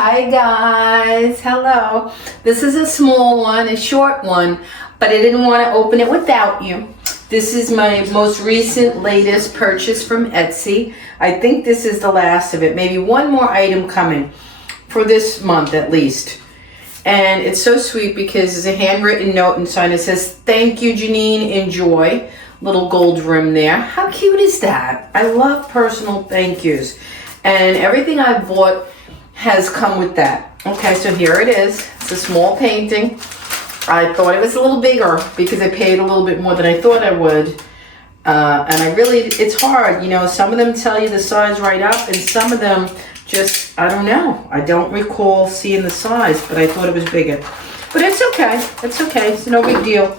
Hi guys, hello. This is a small one, a short one, but I didn't want to open it without you. This is my most recent, latest purchase from Etsy. I think this is the last of it. Maybe one more item coming for this month at least. And it's so sweet because there's a handwritten note inside. It says, "Thank you, Jeanine, enjoy." Little gold rim there. How cute is that? I love personal thank yous. And everything I bought has come with that. Okay, so here it is. It's a small painting. I thought it was a little bigger because I paid a little bit more than I thought I would. And I really, it's hard. You know, some of them tell you the size right up and some of them just, I don't know. I don't recall seeing the size, but I thought it was bigger. But it's okay. It's okay. It's no big deal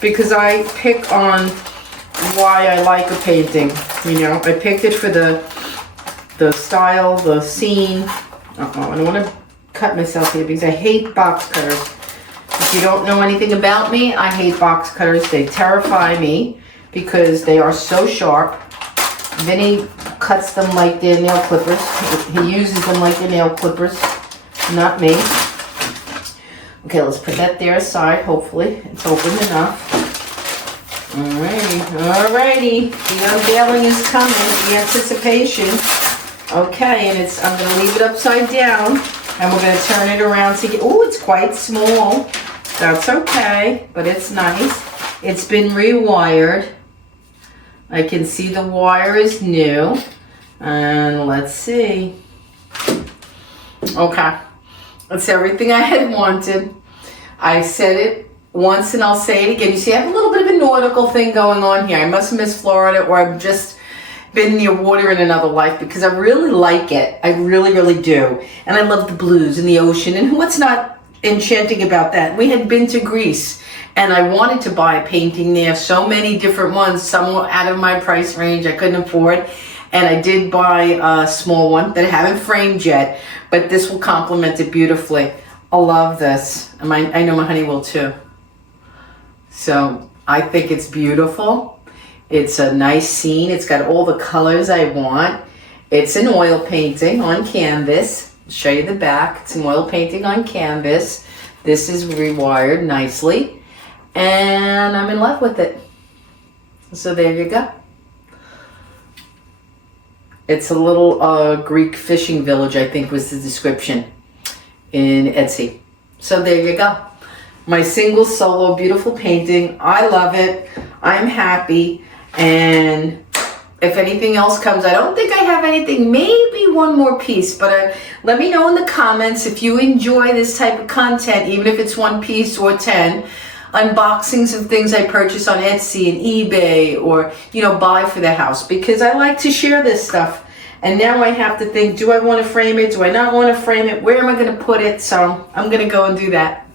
because I pick on why I like a painting. You know, I picked it for the style, the scene. I don't want to cut myself here because I hate box cutters. If you don't know anything about me, I hate box cutters. They terrify me because they are so sharp. Vinny cuts them like they're nail clippers. He uses them like they're nail clippers, not me. Okay, let's put that there aside, hopefully. It's open enough. Alrighty. The unveiling is coming, the anticipation. Okay, and I'm going to leave it upside down, and we're going to turn it around to get, oh, it's quite small. That's okay, but it's nice. It's been rewired. I can see the wire is new. And let's see. Okay, that's everything I had wanted. I said it once and I'll say it again. You see, I have a little bit of a nautical thing going on here. I must miss Florida, or I've just been near water in another life because I really like it. I really, really do. And I love the blues and the ocean. And what's not enchanting about that? We had been to Greece and I wanted to buy a painting there. So many different ones, some were out of my price range I couldn't afford. And I did buy a small one that I haven't framed yet, but this will complement it beautifully. I love this. And I know my honey will too. So I think it's beautiful. It's a nice scene. It's got all the colors I want. It's an oil painting on canvas. I'll show you the back. It's an oil painting on canvas. This is rewired nicely. And I'm in love with it. So there you go. It's a little Greek fishing village, I think was the description in Etsy. So there you go. My single solo beautiful painting. I love it. I'm happy. And if anything else comes, I don't think I have anything, maybe one more piece, but let me know in the comments if you enjoy this type of content, even if it's one piece or 10 unboxings of things I purchase on Etsy and eBay, or, you know, buy for the house, because I like to share this stuff. And now I have to think, do I want to frame it? Do I not want to frame it? Where am I going to put it? So I'm going to go and do that.